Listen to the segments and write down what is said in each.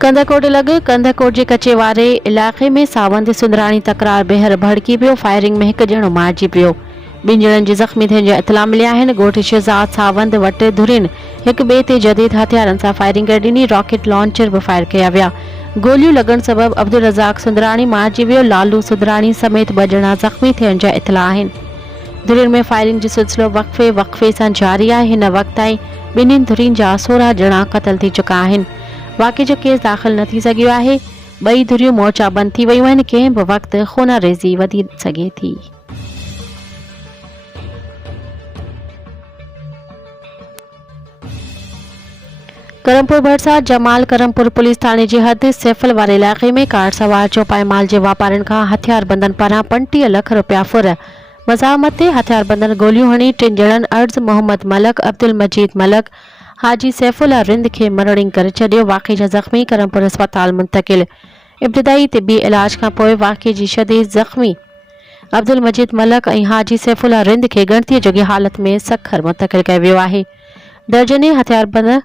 कंधाकोट लॻ कंधाकोट जे कचे वारे इलाइक़े में सावंत सुंदराणी तकरार बेहर भड़की पियो। फायरिंग में हिकु ॼणो मारिजी पियो। ॿिनि ॼणनि जे ज़ख़्मी थियण जा इतला मिलिया आहिनि। ॻोठ शहज़ाद सावंत वटि धुरियुनि हिक ॿिए ते जदीद हथियारनि सां फायरिंग करे ॾिनी। रॉकेट लॉन्चर बि फायर कया विया। गोलियूं लॻण सबबि अब्दुल रज़ाक सुंदराणी मारिजी वियो। लालू सुंदराणी समेत ॿ ॼणा ज़ख़्मी थियण जा इतला आहिनि। धुरियुनि में फायरिंग जो सिलसिलो वक़फ़े सां जारी आहे। हिन वक़्त ताईं ॿिन्हिनि धुरियुनि जा 16 ॼणा क़तल थी चुका आहिनि। वाक़े जो केस दाख़िल न थी सघियो आहे। ॿई धुरियूं मोर्चा बंदि थी वियूं आहिनि। कंहिं बि वक़्तु ख़ूनारेज़ी वधी सघे थी। करमपुर भरिसां जमाल करमपुर पुलिस थाणे जी हद सैफल वारे इलाइक़े में कार सवार चौपाई माल जे वापारियुनि खां हथियारबंदनि पारां 35 लख रुपया फुर। मज़ामत ते हथियारबंदनि गोलियूं हणी 3 ॼणनि अर्ज़ मोहम्मद मलक, अब्दुल मजीद मलक, हाजी सैफुल्ला रिंद खे मरड़िंग करे छॾियो। वाक़े जा ज़ख़्मी करमपुर अस्पताल मुंतकिल। इब्तिदाई तिबी इलाज खां पोइ वाक़े जी शदीद ज़ख़्मी अब्दुल मजीद मलक ऐं हाजी सैफुल्ला रिंद खे गणतीअ जोगी हालत में सखर मुंतकिल कयो वियो आहे। दर्जने हथियारबंद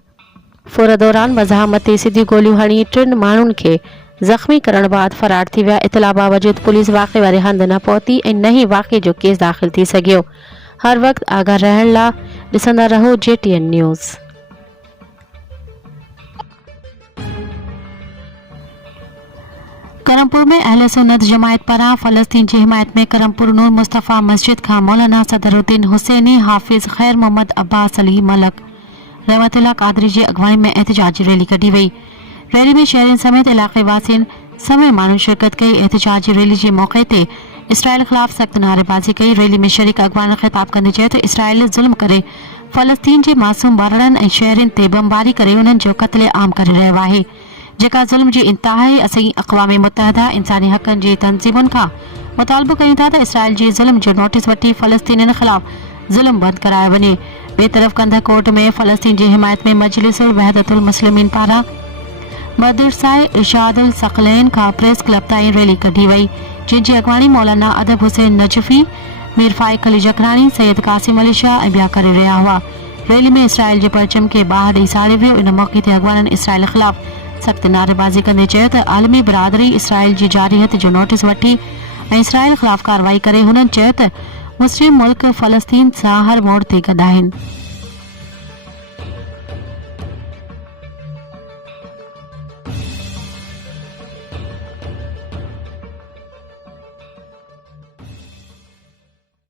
फुर दौरान मज़ामत ते सिधियूं गोलियूं हणी 3 माण्हुनि खे ज़ख़्मी करण बाद फरार थी विया। इतला बावजूद पुलिस वाक़े वारे हंध न पहुती ऐं न ई वाक़े जो केस दाख़िल थी सघियो। हर वक़्त आगाह रहण लाइ ॾिसंदा रहो JTN न्यूज़। करमपुर में अहले सुन्नत जमायत पारां फ़लस्तीन जी हिमायत में करमपुर नूर मुस्तफ़ा मस्जिद खां मौलाना सदरुद्दीन हुसैनी, हाफिज़ खैर मोहम्मद अब्बास अली मलक रहमतुल्लाह कादरी जी अगवाई में एहतजाजी रैली कढी वई। रैली में शहरियुनि समेत इलाक़े वासियुनि समय माण्हुनि शिरकत कई। एहतजाजी रैली जे मौक़े ते इसराइल ख़िलाफ़ सख़्त नारेबाज़ी कई। रैली में शरीक अगवान ख़िताब कंदे चयो त इसराइल ज़ुल्म करे फ़लस्तीन जे मासूम ॿारनि ऐं शहरियुनि ते बमबारी करे उन्हनि जो क़त्ले आम करे रहियो आहे, जेका ज़ुल्म जी इंतहा आहे। असीं अक़वाम मुत्तहिदा इंसानी हक़नि जी तंज़ीमुनि खां मुतालबो कयूं था त इसराइल जे ज़ुल्म जो नोटिस वठी फ़लस्तीनियुनि ख़िलाफ़ ज़ुल्म बंदि करायो वञे। ॿिए तरफ़ कंधाकोट में फ़लस्तीन जी हिमायत में मजलिसुल वहदतुल मुस्लिमीन पारां मदरसाए इरशादुल सक़लैन खां प्रेस क्लब ताईं रैली कढी वई, जंहिंजी अगवानी मौलाना अदब हुसैन नजफ़ी, मीर फाइक अली जकरानी, सैयद कासिम अली शाह ऐं ॿिया करे रहिया हुआ। रैली में इसराइल जे परचम खे बाहि ॾेई साड़ियो वियो। इन मौक़े ते अगवाननि इसराइल ख़िलाफ़ सख़्त नारेबाज़ी कंदे चयो त आलमी बिरादरी इसराइल जी जारियत जो नोटिस वठी ऐं इसराइल ख़िलाफ़ कार्रवाई करे। हुननि चयो त मुस्लिम मुल्क फ़लस्तीन सां हर मोड़ ते गॾु आहिनि।